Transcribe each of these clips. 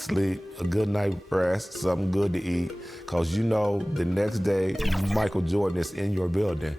sleep, a good night rest, something good to eat, because you know the next day Michael Jordan is in your building.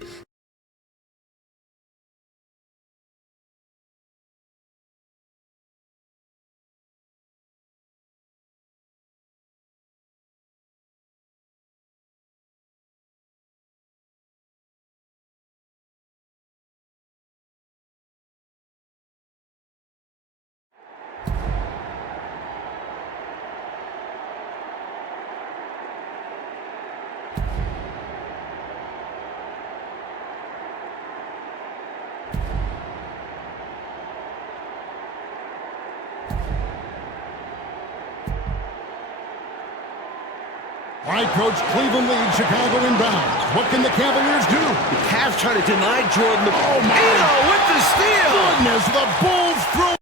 All right, Coach, Cleveland leads, Chicago inbound. What can the Cavaliers do? The Cavs try to deny Jordan the ball. EHLO with the steal! Goodness, the Bulls throw.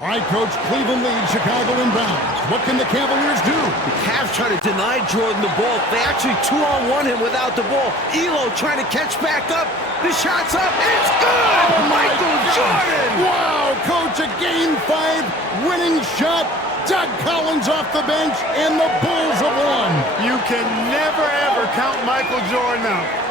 All right, Coach, Cleveland leads, Chicago inbound. What can the Cavaliers do? The Cavs try to deny Jordan the ball. They actually 2-on-1 him without the ball. EHLO trying to catch back up. The shot's up. It's good! Oh, Michael Jordan! Wow, Coach, a Game 5 winning shot. Doug Collins off the bench, and the Bulls have won. You can never, ever count Michael Jordan out.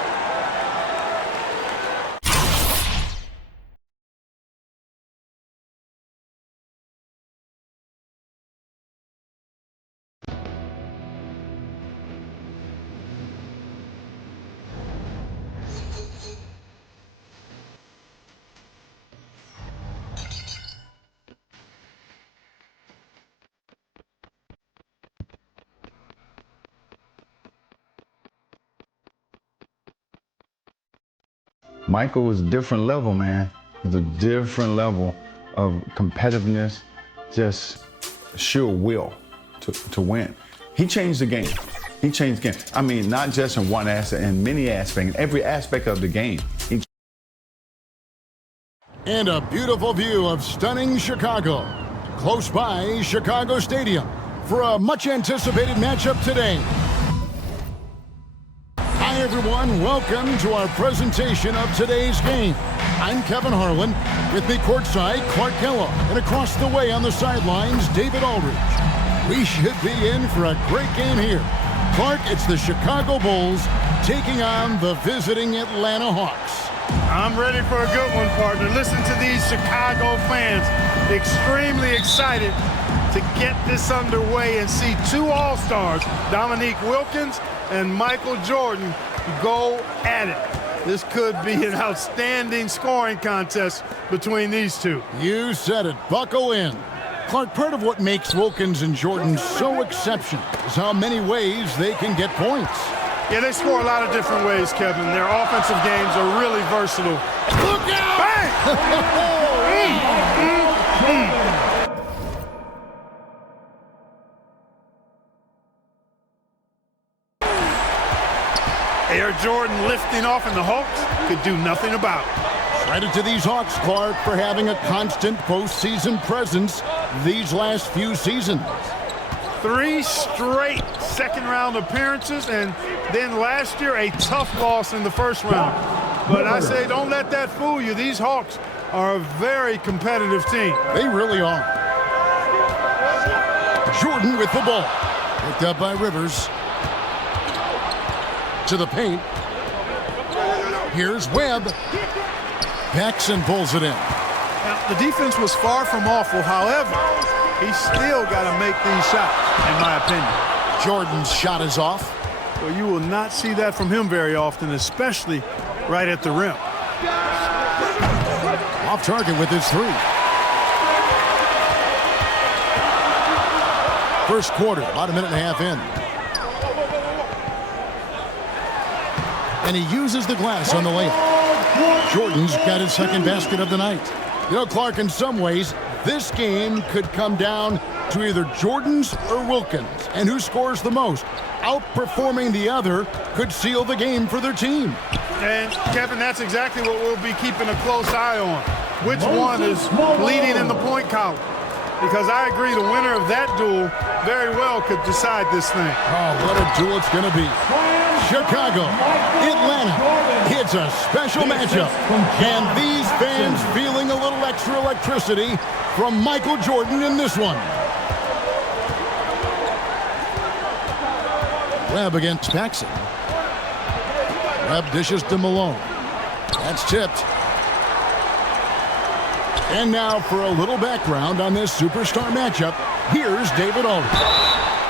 Michael was a different level, man. It was a different level of competitiveness, just sheer will to win. He changed the game. He changed the game. I mean, not just in one aspect, in many aspects, in every aspect of the game. And a beautiful view of stunning Chicago. Close by Chicago Stadium for a much anticipated matchup today. Hi everyone, welcome to our presentation of today's game. I'm Kevin Harlan, with me courtside Clark Kellogg, and across the way on the sidelines David Aldridge. We should be in for a great game here. Clark, it's the Chicago Bulls taking on the visiting Atlanta Hawks. I'm ready for a good one, partner. Listen to these Chicago fans. Extremely excited to get this underway and see two All-Stars, Dominique Wilkins and Michael Jordan, go at it. This could be an outstanding scoring contest between these two. You said it. Buckle in. Clark, part of what makes Wilkins and Jordan so exceptional is how many ways they can get points. Yeah, they score a lot of different ways, Kevin. Their offensive games are really versatile. Look out! Air Jordan lifting off, and the Hawks could do nothing about it. Credit to these Hawks, Clark, for having a constant postseason presence these last few seasons. 3 straight second-round appearances, and then last year a tough loss in the first round. But I say don't let that fool you. These Hawks are a very competitive team. They really are. Jordan with the ball. Picked up by Rivers. To the paint. Here's Webb. Paxson pulls it in. Now, the defense was far from awful. However, he's still got to make these shots, in my opinion. Jordan's shot is off. Well, you will not see that from him very often, especially right at the rim. Off target with his 3. First quarter, about a minute and a half in. And he uses the glass on the layup. Jordan's got his second basket of the night. You know, Clark, in some ways, this game could come down to either Jordan's or Wilkins. And who scores the most? Outperforming the other could seal the game for their team. And, Kevin, that's exactly what we'll be keeping a close eye on. Which one is leading in the point column? Because I agree the winner of that duel very well could decide this thing. Oh, what a duel it's going to be. Chicago, Atlanta. It's a special matchup. And these fans feeling a little extra electricity from Michael Jordan in this one. Webb against Paxson. Webb dishes to Malone. That's tipped. And now for a little background on this superstar matchup, here's David Aldridge.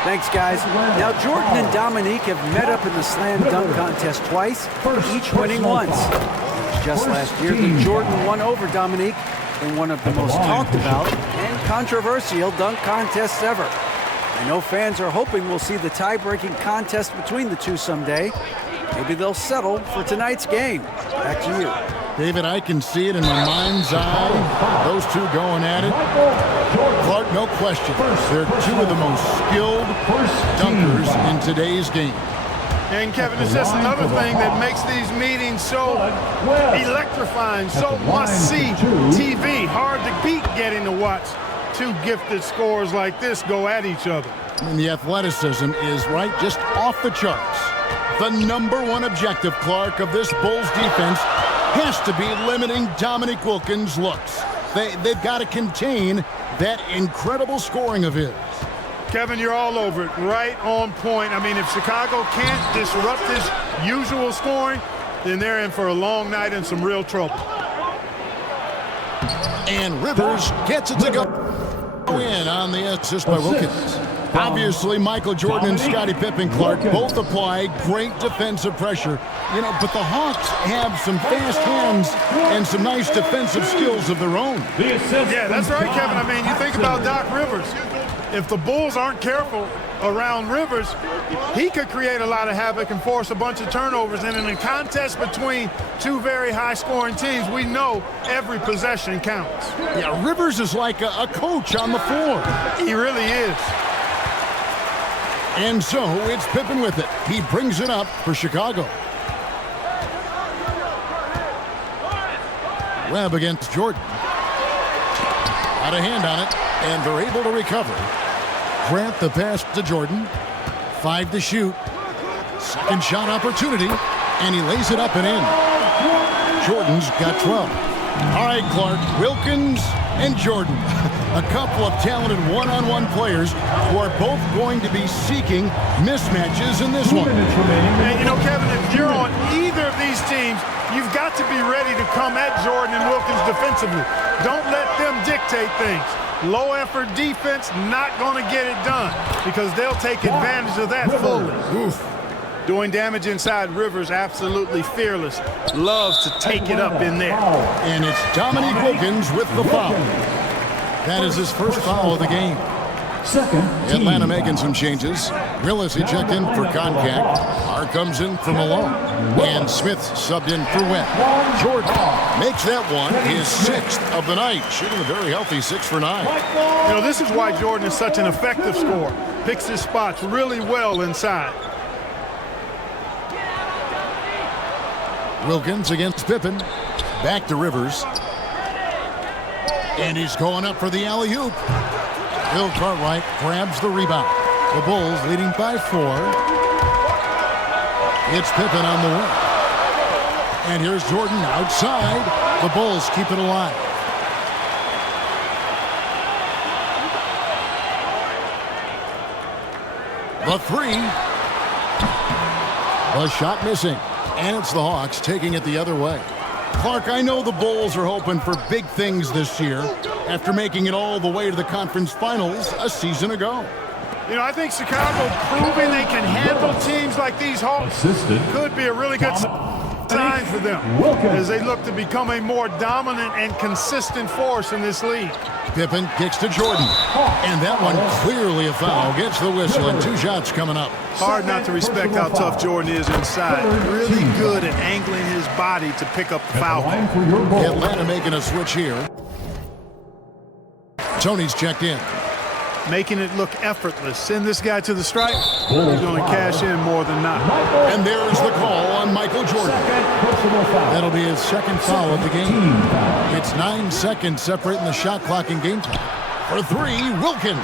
Thanks, guys. Now, Jordan and Dominique have met up in the slam dunk contest twice, each winning once. Just last year, that Jordan won over Dominique in one of the most talked about and controversial dunk contests ever. I know fans are hoping we'll see the tie-breaking contest between the two someday. Maybe they'll settle for tonight's game. Back to you. David, I can see it in my mind's eye. Those two going at it. Clark, no question. They're two of the most skilled dunkers in today's game. And Kevin, it's just another thing that makes these meetings so electrifying, so must-see TV. Hard to beat getting to watch two gifted scorers like this go at each other. And the athleticism is right just off the charts. The #1 objective, Clark, of this Bulls defense has to be limiting Dominique Wilkins' looks. They've got to contain that incredible scoring of his. Kevin, you're all over it. Right on point. I mean, if Chicago can't disrupt his usual scoring, then they're in for a long night and some real trouble. And Rivers gets it to go in on the assist by Wilkins. Obviously, Michael Jordan and Scottie Pippen, Clark, both apply great defensive pressure. You know, but the Hawks have some fast hands and some nice defensive skills of their own. Yeah, that's right, Kevin. I mean, you think about Doc Rivers. If the Bulls aren't careful around Rivers, he could create a lot of havoc and force a bunch of turnovers. And in a contest between two very high-scoring teams, we know every possession counts. Yeah, Rivers is like a coach on the floor. He really is. And so it's Pippen with it. He brings it up for Chicago. Webb against Jordan. Got a hand on it, and they're able to recover. Grant the pass to Jordan. 5 to shoot. Second shot opportunity, and he lays it up and in. Jordan's got 12. All right, Clark, Wilkins and Jordan. A couple of talented one-on-one players who are both going to be seeking mismatches in this one. And you know, Kevin, if you're on either of these teams, you've got to be ready to come at Jordan and Wilkins defensively. Don't let them dictate things. Low effort defense, not going to get it done because they'll take advantage of that fully. Oof. Doing damage inside Rivers, absolutely fearless. Loves to take it up in there. And it's Dominique Wilkins with the foul. That is his first foul of the game. Atlanta making some changes. Willis ejected in for Concact. Marr comes in for Malone. And Smith subbed in for Webb. Jordan makes that one his 6th of the night, shooting a very healthy 6 for 9. You know, this is why Jordan is such an effective scorer. Picks his spots really well inside. Wilkins against Pippen. Back to Rivers. And he's going up for the alley-oop. Bill Cartwright grabs the rebound. The Bulls leading by 4. It's Pippen on the wing. And here's Jordan outside. The Bulls keep it alive. The 3. The shot missing. And it's the Hawks taking it the other way. Clark, I know the Bulls are hoping for big things this year after making it all the way to the conference finals a season ago. You know, I think Chicago proving they can handle teams like these Hawks could be a really good sign for them as they look to become a more dominant and consistent force in this league. Pippen kicks to Jordan, and that one clearly a foul. Gets the whistle, and 2 shots coming up. Hard not to respect how tough Jordan is inside. Really good at angling his body to pick up the foul. Atlanta making a switch here. Tony's checked in. Making it look effortless. Send this guy to the stripe. He's going to cash in more than not. And there's the call on Michael Jordan. That'll be his 2nd foul of the game. It's 9 seconds separating the shot clock and game time. For 3, Wilkins.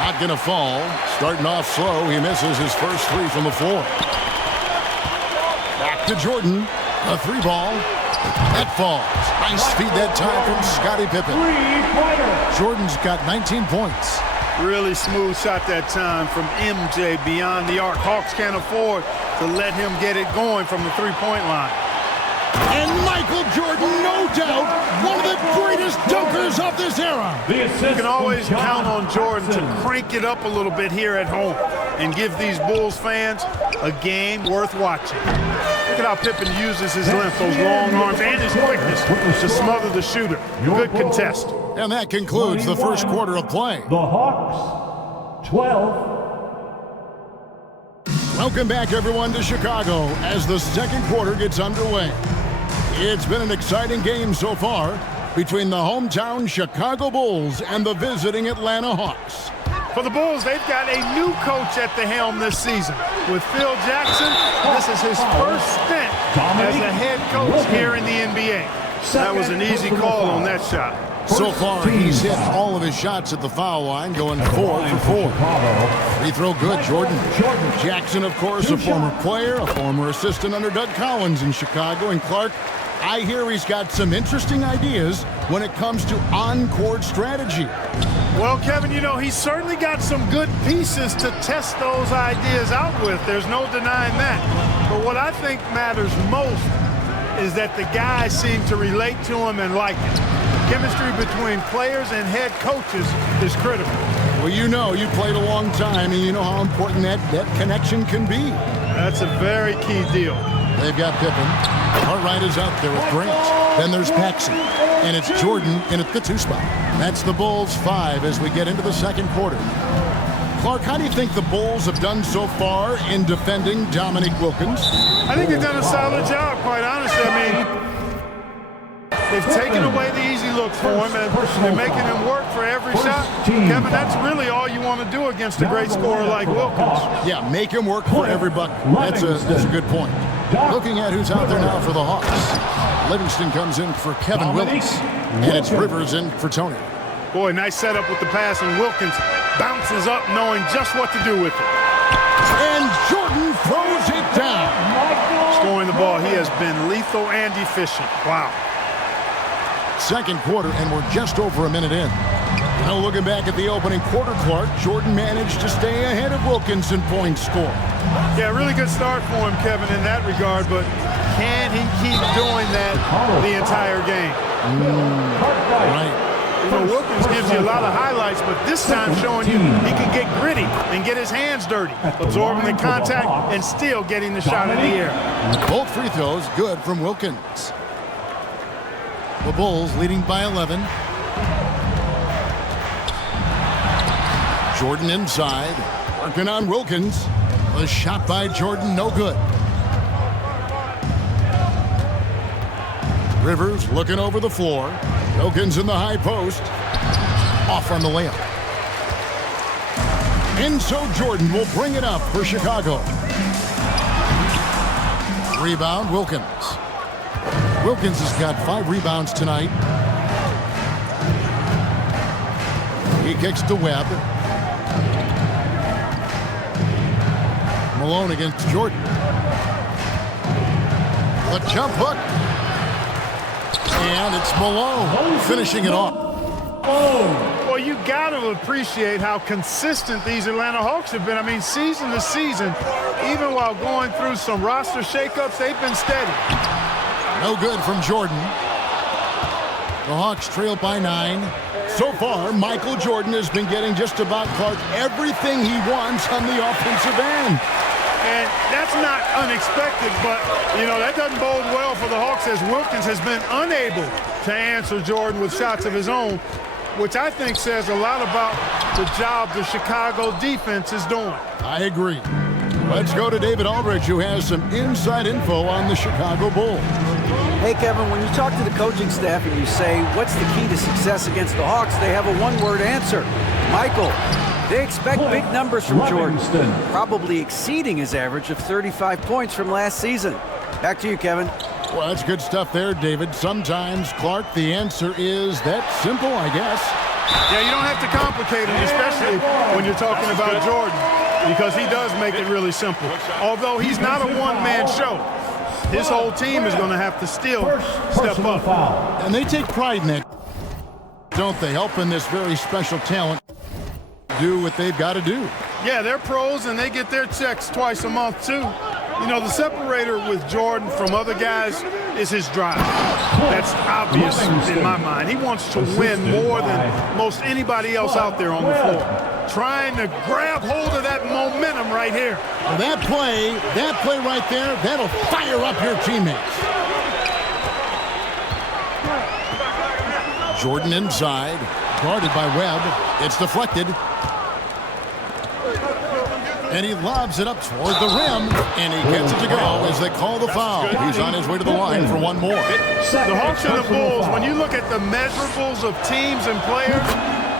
Not going to fall. Starting off slow, he misses his first 3 from the floor. Back to Jordan. A 3-ball. That falls. Nice feed that time from Scottie Pippen. Jordan's got 19 points. Really smooth shot that time from MJ beyond the arc. Hawks can't afford to let him get it going from the three-point line. And Michael Jordan, no doubt, one of the greatest dunkers of this era. You can always count on Jordan to crank it up a little bit here at home and give these Bulls fans a game worth watching. Look at how Pippen uses his length, those long arms, and his quickness to smother the shooter. Good contest. And that concludes the first quarter of play. The Hawks, 12. Welcome back, everyone, to Chicago as the second quarter gets underway. It's been an exciting game so far between the hometown Chicago Bulls and the visiting Atlanta Hawks. For the Bulls, they've got a new coach at the helm this season. With Phil Jackson, this is his first stint as a head coach here in the NBA. That was an easy call on that shot. So far, he's hit all of his shots at the foul line, going 4 for 4. Free throw good, Jordan. Jackson, of course, a former player, a former assistant under Doug Collins in Chicago. And Clark, I hear he's got some interesting ideas when it comes to on-court strategy. Well, Kevin, you know, he's certainly got some good pieces to test those ideas out with. There's no denying that. But what I think matters most is that the guys seem to relate to him and like it. Chemistry between players and head coaches is critical. Well, you know, you played a long time, and you know how important that connection can be. That's a very key deal. They've got Pippen. Cartwright is out there with Grant. Then there's Paxson. And it's Jordan in at the 2 spot. That's the Bulls 5 as we get into the second quarter. Clark, how do you think the Bulls have done so far in defending Dominique Wilkins? I think they've done a solid job, quite honestly. I mean, they've taken away the easy looks for him, and they're making him work for every shot. Kevin, that's really all you want to do against a great scorer like Wilkins. Yeah, make him work for every bucket. That's a good point. Looking at who's out there now for the Hawks. Livingston comes in for Kevin Willis, and it's Rivers in for Tony. Boy, nice setup with the pass, and Wilkins bounces up knowing just what to do with it. And Jordan throws it down. Scoring the ball, he has been lethal and efficient. Wow. Second quarter, and we're just over a minute in. Now looking back at the opening quarter, Clark, Jordan managed to stay ahead of Wilkins in points scored. Yeah, really good start for him, Kevin, in that regard, but can he keep doing that the entire game? Right. You know, Wilkins gives you a lot of highlights, but this time showing you he can get gritty and get his hands dirty, absorbing the contact and still getting the shot in the air. Both free throws good from Wilkins. The Bulls leading by 11. Jordan inside, working on Wilkins. The shot by Jordan, no good. Rivers looking over the floor. Wilkins in the high post. Off on the layup. And so Jordan will bring it up for Chicago. Rebound, Wilkins. Wilkins has got 5 rebounds tonight. He kicks to Webb. Malone against Jordan. The jump hook. And it's Malone finishing it off. Well, you got to appreciate how consistent these Atlanta Hawks have been. I mean, season to season, even while going through some roster shakeups, they've been steady. No good from Jordan. The Hawks trail by 9. So far, Michael Jordan has been getting just about Clark everything he wants on the offensive end. And that's not unexpected, but, you know, that doesn't bode well for the Hawks as Wilkins has been unable to answer Jordan with shots of his own, which I think says a lot about the job the Chicago defense is doing. I agree. Let's go to David Aldridge, who has some inside info on the Chicago Bulls. Hey, Kevin, when you talk to the coaching staff and you say, what's the key to success against the Hawks, they have a one-word answer. Michael. They expect big numbers from Jordan, probably exceeding his average of 35 points from last season. Back to you, Kevin. Well, that's good stuff there, David. Sometimes, Clark, the answer is that simple, I guess. Yeah, you don't have to complicate it, especially when you're talking about Jordan, because he does make it really simple. Although he's not a one-man show. his whole team is going to have to still step up. Foul. And they take pride in that, don't they? Helping this very special talent do what they've got to do. Yeah, they're pros, and they get their checks twice a month, too. You know, the separator with Jordan from other guys is his drive. That's obvious in my mind. He wants to win more than most anybody else out there on the floor. Trying to grab hold of that momentum right here. Well, that play right there, that'll fire up your teammates. Jordan inside, guarded by Webb. It's deflected. And he lobs it up toward the rim, and he gets it to go as they call the foul. He's on his way to the line for one more. The Hawks and the Bulls, when you look at the measurables of teams and players,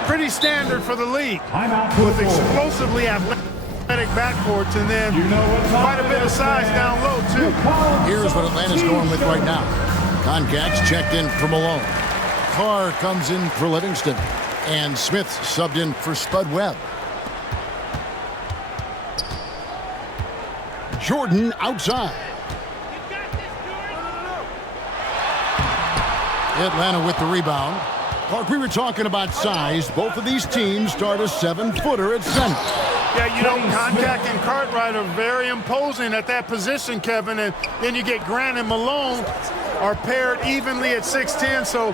pretty standard for the league. With explosively athletic backcourts and then quite a bit of size down low, too. Here's what Atlanta's going with right now. Concac's checked in for Malone. Carr comes in for Livingston. And Smith subbed in for Spud Webb. Jordan outside. Atlanta with the rebound. Clark, we were talking about size. Both of these teams start a 7-footer at center. Yeah, you know, Concac and Cartwright are very imposing at that position, Kevin. And then you get Grant and Malone are paired evenly at 6'10". So,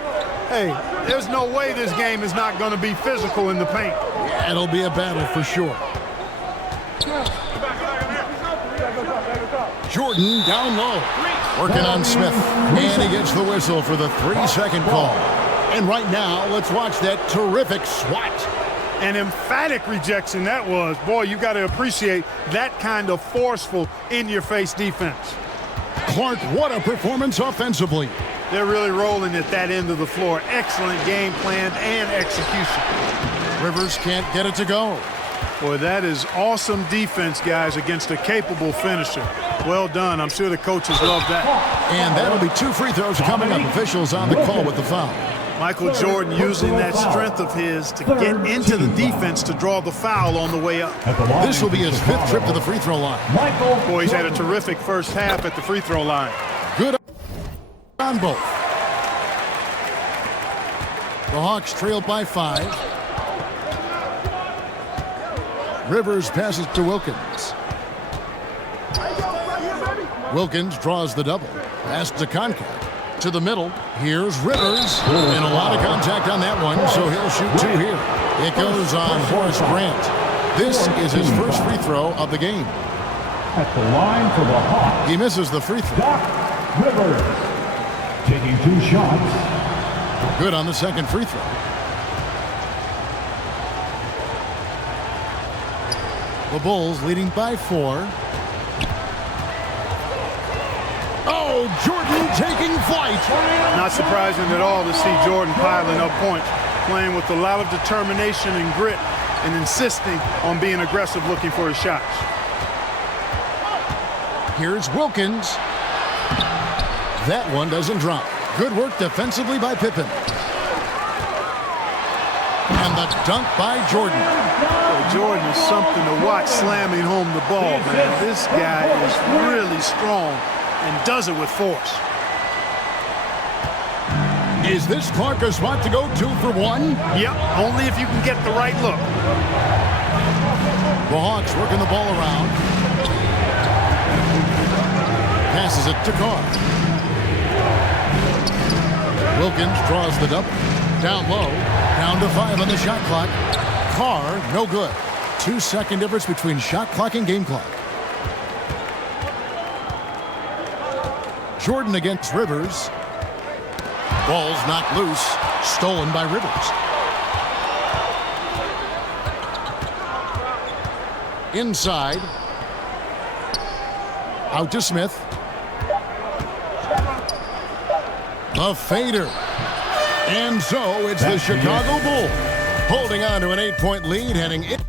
hey, there's no way this game is not going to be physical in the paint. Yeah, it'll be a battle for sure. Jordan down low, working on Smith, and he gets the whistle for the 3-second call. And right now, let's watch that terrific swat. An emphatic rejection that was. Boy, you got to appreciate that kind of forceful, in-your-face defense. Clark, what a performance offensively. They're really rolling at that end of the floor. Excellent game plan and execution. Rivers can't get it to go. Boy, that is awesome defense, guys, against a capable finisher. Well done. I'm sure the coaches love that. And that'll be 2 free throws coming up. Officials on the call with the foul. Michael Jordan using that strength of his to get into the defense to draw the foul on the way up. This will be his 5th trip to the free throw line. Boy, he's had a terrific first half at the free throw line. Good on both. The Hawks trail by 5. Rivers passes to Wilkins. Wilkins draws the double. Pass to Concac. To the middle. Here's Rivers. And a lot of contact on that one, so he'll shoot 2 here. It goes on Horace Grant. This is his first free throw of the game. At the line for the Hawks. He misses the free throw. Doc Rivers taking 2 shots. Good on the second free throw. The Bulls leading by 4. Oh, Jordan taking flight. Not surprising at all to see Jordan piling up points, playing with a lot of determination and grit and insisting on being aggressive looking for his shots. Here's Wilkins. That one doesn't drop. Good work defensively by Pippen. And the dunk by Jordan. Jordan is something to watch slamming home the ball, man. This guy is really strong and does it with force. Is this Clark a spot to go 2 for 1? Yep, only if you can get the right look. The Hawks working the ball around. Passes it to Carr. Wilkins draws the double. Down low. Down to 5 on the shot clock. Carr, no good. 2-second difference between shot clock and game clock. Jordan against Rivers. Ball's knocked loose. Stolen by Rivers. Inside. Out to Smith. A fader. And so it's the Chicago Bulls holding on to an 8-point lead heading in.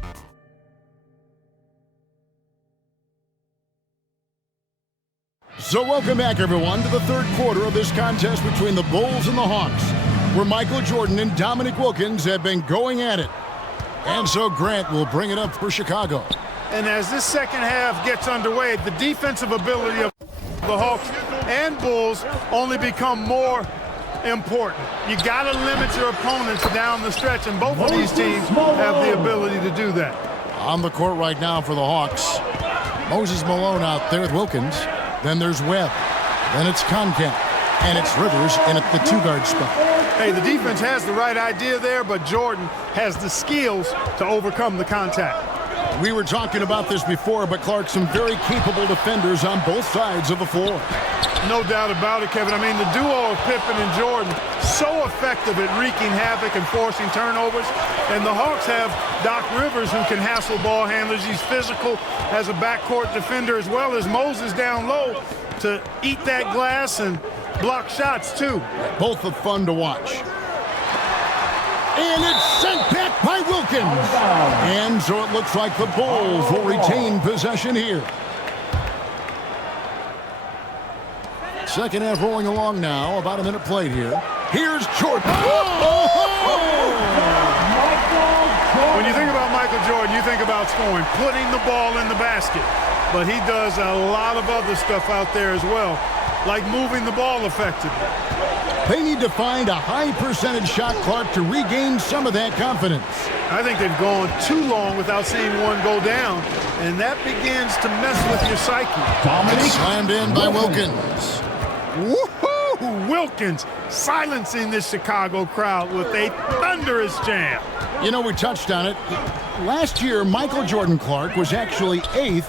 So welcome back, everyone, to the third quarter of this contest between the Bulls and the Hawks, where Michael Jordan and Dominique Wilkins have been going at it. And so Grant will bring it up for Chicago. And as this second half gets underway, the defensive ability of the Hawks and Bulls only become more important. You got to limit your opponents down the stretch, and both of these teams have the ability to do that. On the court right now for the Hawks, Moses Malone out there with Wilkins. Then there's Webb. Then it's Concat. And it's Rivers in at the two-guard spot. Hey, the defense has the right idea there, but Jordan has the skills to overcome the contact. We were talking about this before, but Clark, some very capable defenders on both sides of the floor. No doubt about it, Kevin. I mean, the duo of Pippen and Jordan, so effective at wreaking havoc and forcing turnovers. And the Hawks have Doc Rivers, who can hassle ball handlers. He's physical as a backcourt defender, as well as Moses down low to eat that glass and block shots, too. Both are fun to watch. And it's sent back by Wilkins. And so it looks like the Bulls will retain possession here. Second half rolling along now. About a minute played here. Here's Jordan. When you think about Michael Jordan, you think about scoring, putting the ball in the basket. But he does a lot of other stuff out there as well, like moving the ball effectively. They need to find a high percentage shot, Clark, to regain some of that confidence. I think they've gone too long without seeing one go down, and that begins to mess with your psyche. Dominique slammed in by Wilkins. Woohoo! Wilkins silencing this Chicago crowd with a thunderous jam. You know, we touched on it. Last year, Michael Jordan Clark was actually 8th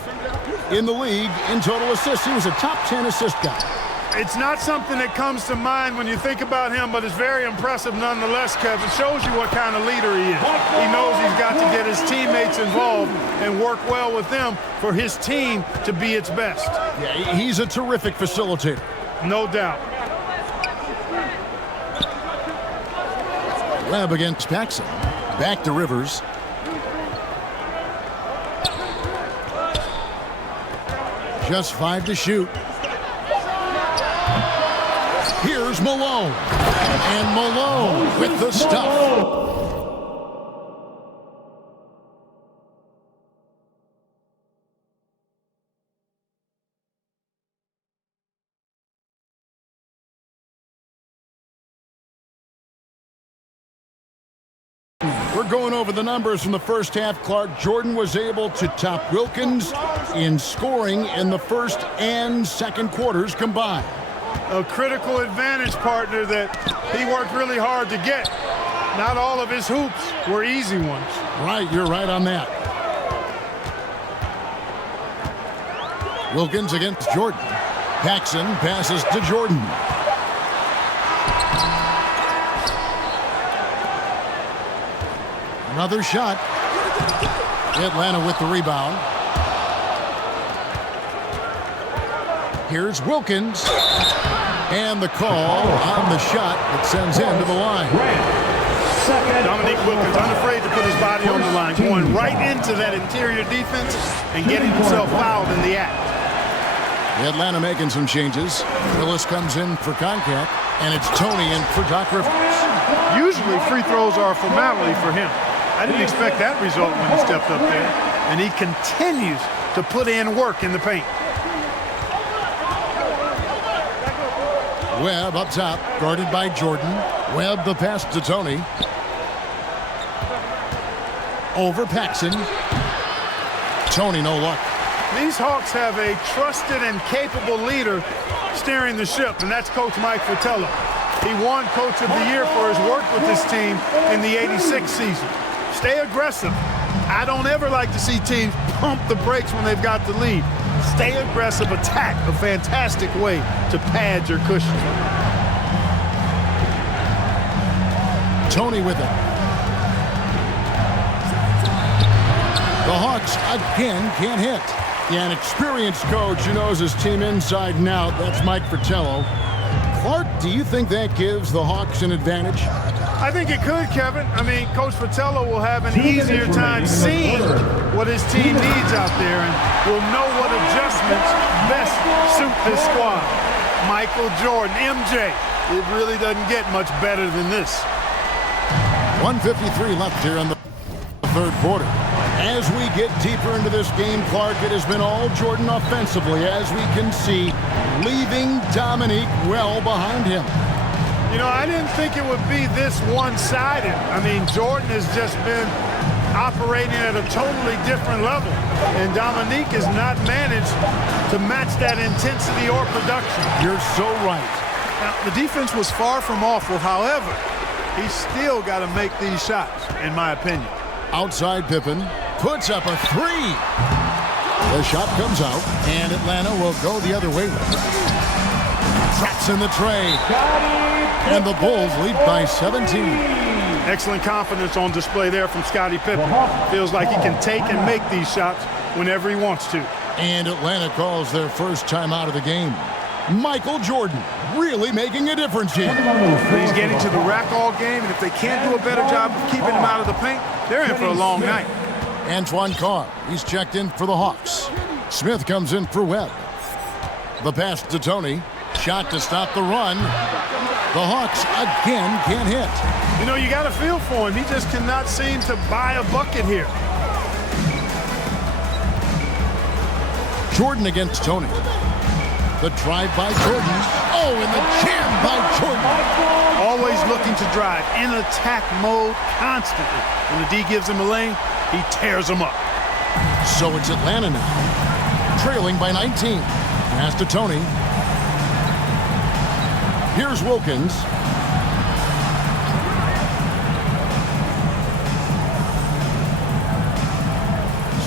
in the league in total assists. He was a top 10 assist guy. It's not something that comes to mind when you think about him, but it's very impressive nonetheless, Kevin. Shows you what kind of leader he is. He knows he's got to get his teammates involved and work well with them for his team to be its best. Yeah, he's a terrific facilitator. No doubt. Webb against Paxson. Back to Rivers. Just 5 to shoot. Here's Malone. And Malone with the stuff. We're going over the numbers from the first half. Clark, Jordan was able to top Wilkins in scoring in the first and second quarters combined. A critical advantage, partner, that he worked really hard to get. Not all of his hoops were easy ones. Right, you're right on that. Wilkins against Jordan. Paxson passes to Jordan. Another shot. Atlanta with the rebound. Here's Wilkins. And the call on the shot that sends him to the line. Dominique Wilkins unafraid to put his body on the line, going right into that interior defense and getting himself fouled in the act. Atlanta making some changes. Willis comes in for Concat, and it's Tony in for Doc Rivers. Usually free throws are a formality for him. I didn't expect that result when he stepped up there, and he continues to put in work in the paint. Webb up top, guarded by Jordan. Webb the pass to Tony. Over Paxson. Tony no luck. These Hawks have a trusted and capable leader steering the ship, and that's Coach Mike Fratello. He won Coach of the Year for his work with this team in the '86 season. Stay aggressive. I don't ever like to see teams pump the brakes when they've got the lead. Stay aggressive, attack, a fantastic way to pad your cushion. Tony with it. The Hawks again can't hit. Yeah, an experienced coach who knows his team inside and out. That's Mike Fratello. Clark, do you think that gives the Hawks an advantage? I think it could, Kevin. I mean, Coach Fratello will have an easier time seeing what his team needs out there and will know what adjustments best suit this squad. Michael Jordan, MJ, it really doesn't get much better than this. 1:53 left here in the third quarter. As we get deeper into this game, Clark, it has been all Jordan offensively, as we can see, leaving Dominique well behind him. You know, I didn't think it would be this one-sided. I mean, Jordan has just been operating at a totally different level, and Dominique has not managed to match that intensity or production. You're so right. Now, the defense was far from awful. However, he's still got to make these shots, in my opinion. Outside Pippen puts up a three. The shot comes out, and Atlanta will go the other way. Drops in the tray. And the Bulls lead by 17. Excellent confidence on display there from Scottie Pippen. Feels like he can take and make these shots whenever he wants to. And Atlanta calls their first time out of the game. Michael Jordan really making a difference here. He's getting to the rack all game, and if they can't do a better job of keeping him out of the paint, they're in for a long night. Antoine Carr, he's checked in for the Hawks. Smith comes in for Webb. The pass to Tony. Shot to stop the run. The Hawks again can't hit. You know, you got a feel for him. He just cannot seem to buy a bucket here. Jordan against Tony. The drive by Jordan. Oh, and the jam by Jordan. Always looking to drive in attack mode constantly. When the D gives him a lane, he tears him up. So it's Atlanta now, trailing by 19. Pass to Tony. Here's Wilkins.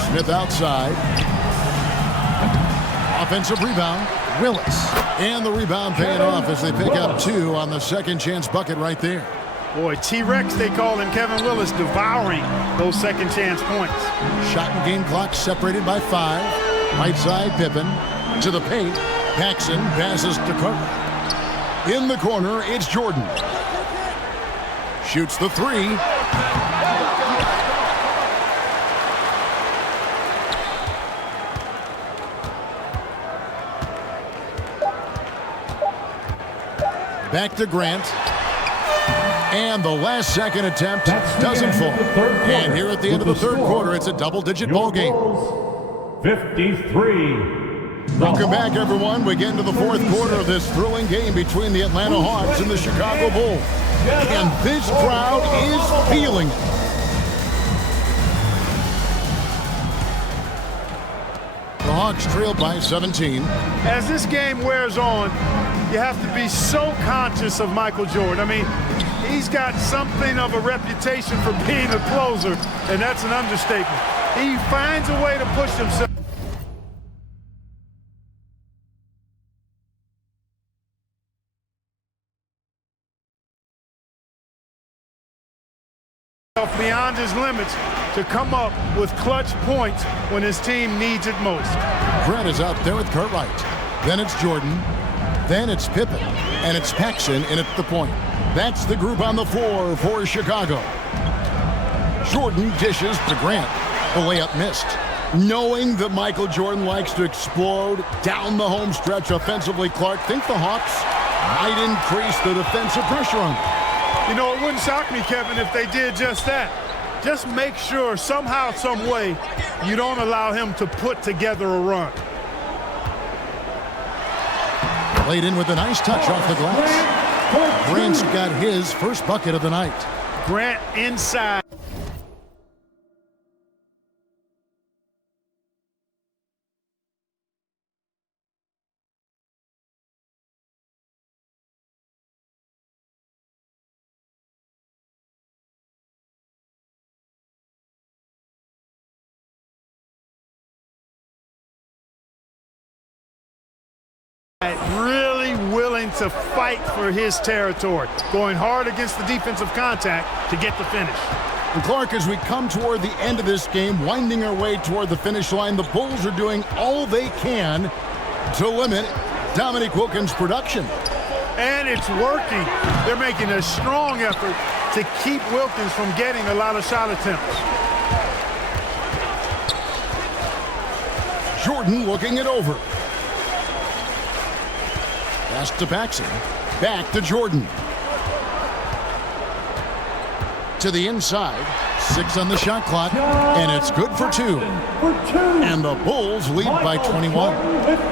Smith outside. Offensive rebound. Willis. And the rebound paying off as they pick up two on the second chance bucket right there. Boy, T-Rex, they call him. Kevin Willis devouring those second chance points. Shot and game clock separated by 5. Right side, Pippen. To the paint. Paxson passes to Carter. In the corner, it's Jordan. Shoots the three. Back to Grant. And the last second attempt doesn't fall. And here at the end of the third quarter, it's a double-digit ball game. 53. Welcome back, everyone. We get into the fourth quarter of this thrilling game between the Atlanta Hawks and the Chicago Bulls. And this crowd is feeling it. The Hawks trail by 17. As this game wears on, you have to be so conscious of Michael Jordan. I mean, he's got something of a reputation for being a closer, and that's an understatement. He finds a way to push himself. Beyond his limits to come up with clutch points when his team needs it most. Grant is out there with Cartwright. Then it's Jordan. Then it's Pippen. And it's Paxson in at the point. That's the group on the floor for Chicago. Jordan dishes to Grant. The layup missed. Knowing that Michael Jordan likes to explode down the home stretch offensively, Clark, think the Hawks might increase the defensive pressure on him. You know, it wouldn't shock me, Kevin, if they did just that. Just make sure somehow, some way, you don't allow him to put together a run. Laid in with a nice touch off the glass. Grant's got his first bucket of the night. Grant inside. Really willing to fight for his territory, going hard against the defensive contact to get the finish. And Clark, as we come toward the end of this game, winding our way toward the finish line, the Bulls are doing all they can to limit Dominique Wilkins' production. And it's working. They're making a strong effort to keep Wilkins from getting a lot of shot attempts. Jordan looking it over. Pass to Paxson. Back to Jordan. To the inside. 6 on the shot clock, and it's good for 2. And the Bulls lead by 21.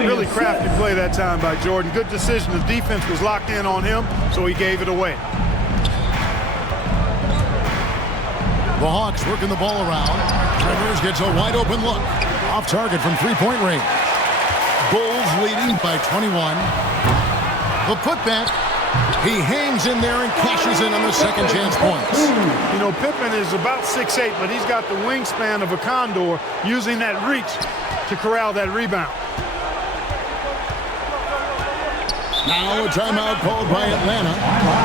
Really crafty play that time by Jordan. Good decision. The defense was locked in on him, so he gave it away. The Hawks working the ball around. Rivers gets a wide open look. Off target from three-point range. Bulls leading by 21. The putback. He hangs in there and cashes in on the second chance points. You know, Pippen is about 6'8", but he's got the wingspan of a condor, using that reach to corral that rebound. Now a timeout called by Atlanta.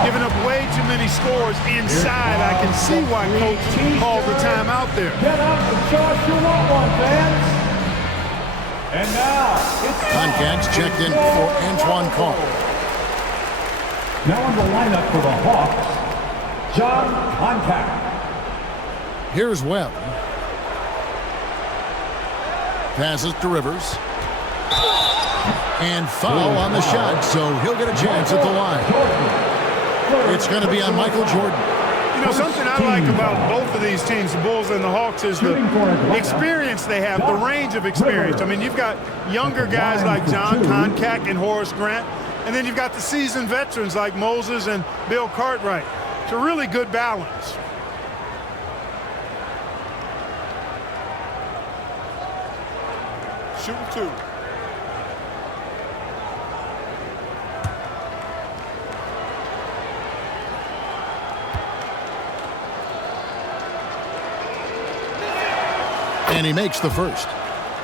Giving up way too many scores inside. I can see why Coach called the timeout there. Get up and show us you want one, fans. And now it's Concac's checked in for Antoine Carr. now in the lineup for the Hawks, John Concac. Here's Webb. Passes to Rivers. And foul on the shot, so he'll get a chance at the line. It's going to be on Michael Jordan. You know, something I like about both of these teams, the Bulls and the Hawks, is the experience they have, the range of experience. I mean, you've got younger guys like John Concac and Horace Grant, and then you've got the seasoned veterans like Moses and Bill Cartwright. It's a really good balance. Shooting 2. And he makes the first.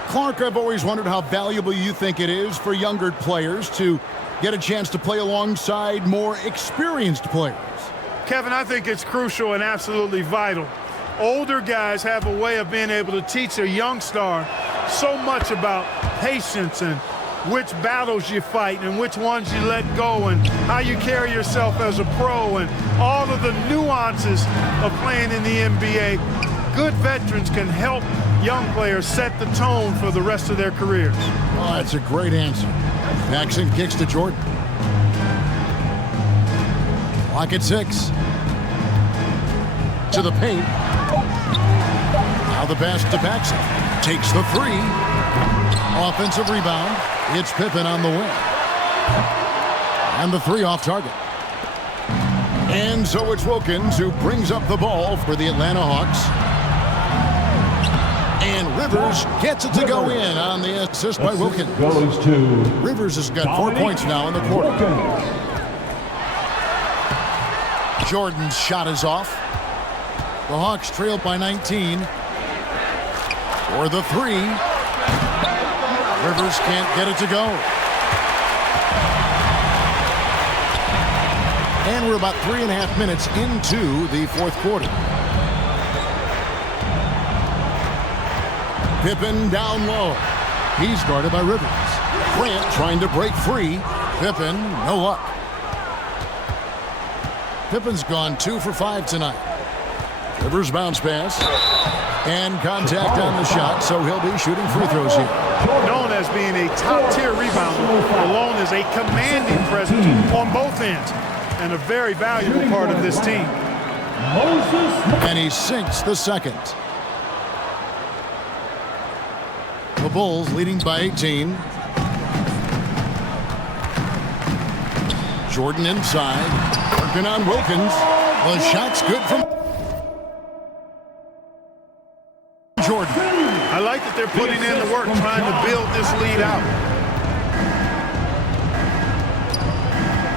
Clark, I've always wondered how valuable you think it is for younger players to get a chance to play alongside more experienced players. Kevin, I think it's crucial and absolutely vital. Older guys have a way of being able to teach a young star so much about patience and which battles you fight and which ones you let go and how you carry yourself as a pro and all of the nuances of playing in the NBA. Good veterans can help young players set the tone for the rest of their careers. Oh, that's a great answer. Paxson kicks to Jordan. Clock at 6. To the paint. Now the pass to Paxson. Takes the 3. Offensive rebound. It's Pippen on the wing. And the 3 off target. And so it's Wilkins who brings up the ball for the Atlanta Hawks. And Rivers gets it to go in on the assist by Wilkins. Goes to Rivers has got 4 points now in the quarter. Jordan's shot is off. The Hawks trail by 19. For the 3. Rivers can't get it to go. And we're about 3.5 minutes into the fourth quarter. Pippen down low. He's guarded by Rivers. Grant trying to break free. Pippen, no luck. Pippen's gone 2 for 5 tonight. Rivers bounce pass. And contact on the shot, so he'll be shooting free throws here. Known as being a top-tier rebounder, Malone is a commanding presence on both ends and a very valuable part of this team. And he sinks the second. The Bulls leading by 18. Jordan inside. Working on Wilkins. The shot's good from Jordan. I like that they're putting in the work trying to build this lead out.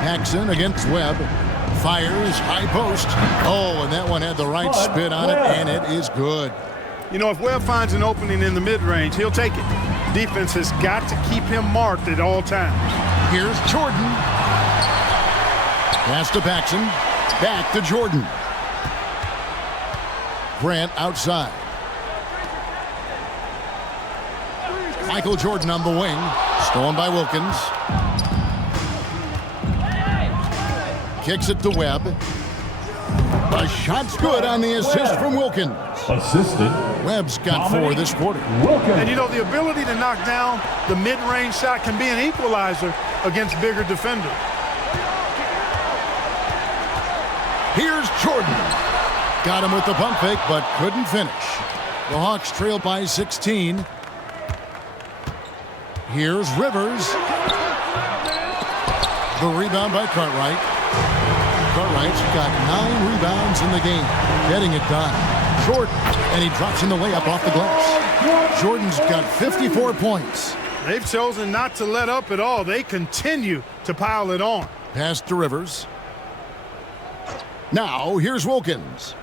Paxson against Webb. Fires, high post. Oh, and that one had the right spin on it, and it is good. You know, if Webb finds an opening in the mid-range, he'll take it. Defense has got to keep him marked at all times. Here's Jordan. Pass to Paxson. Back to Jordan. Grant outside. Michael Jordan on the wing. Stolen by Wilkins. Kicks it to Webb. The shot's good on the assist from Wilkins. assisted. Webb's got 4 this quarter. And you know, the ability to knock down the mid-range shot can be an equalizer against bigger defenders. Here's Jordan. Got him with the pump fake, but couldn't finish. The Hawks trail by 16. Here's Rivers. The rebound by Cartwright. Cartwright's got 9 rebounds in the game, getting it done. Jordan, and he drops in the layup off the glass. Jordan's got 54 points. They've chosen not to let up at all. They continue to pile it on. Pass to Rivers. Now, here's Wilkins.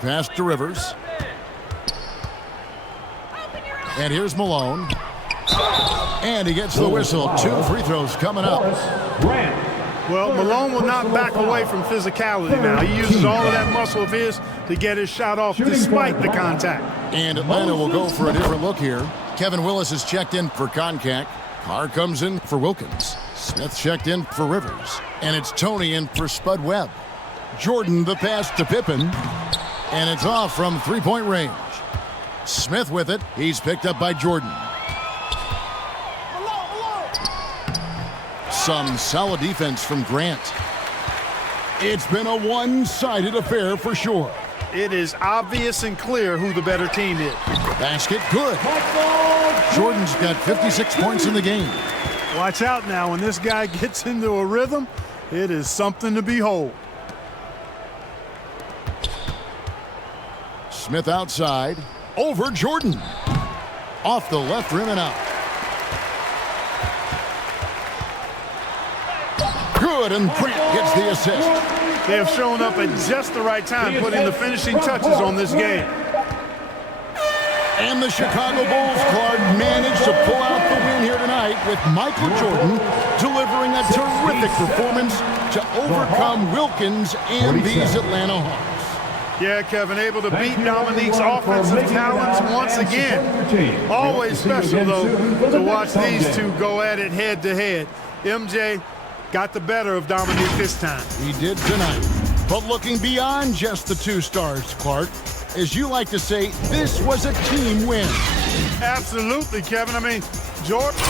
Pass to Rivers. And here's Malone. And he gets the whistle. 2 free throws coming up. Well, Malone will not back away from physicality now. He uses all of that muscle of his to get his shot off despite the contact. And Atlanta will go for a different look here. Kevin Willis is checked in for Concac. Carr comes in for Wilkins. Smith checked in for Rivers. And it's Tony in for Spud Webb. Jordan the pass to Pippen. And it's off from three-point range. Smith with it. He's picked up by Jordan. Some solid defense from Grant. It's been a one-sided affair for sure. It is obvious and clear who the better team is. Basket good. Jordan's got 56 points in the game. Watch out now. When this guy gets into a rhythm, it is something to behold. Smith outside. Over Jordan. Off the left rim and out. Good, and Grant gets the assist. They have shown up at just the right time, putting the finishing touches on this game. And the Chicago Bulls, Clark, managed to pull out the win here tonight with Michael Jordan delivering a terrific performance to overcome Wilkins and these Atlanta Hawks. Yeah, Kevin, able to beat Dominique's offensive talents once again. Always special, though, to watch these two go at it head-to-head. MJ got the better of Dominique this time. He did tonight. But looking beyond just the 2 stars, Clark, as you like to say, this was a team win. Absolutely, Kevin. I mean, Jordan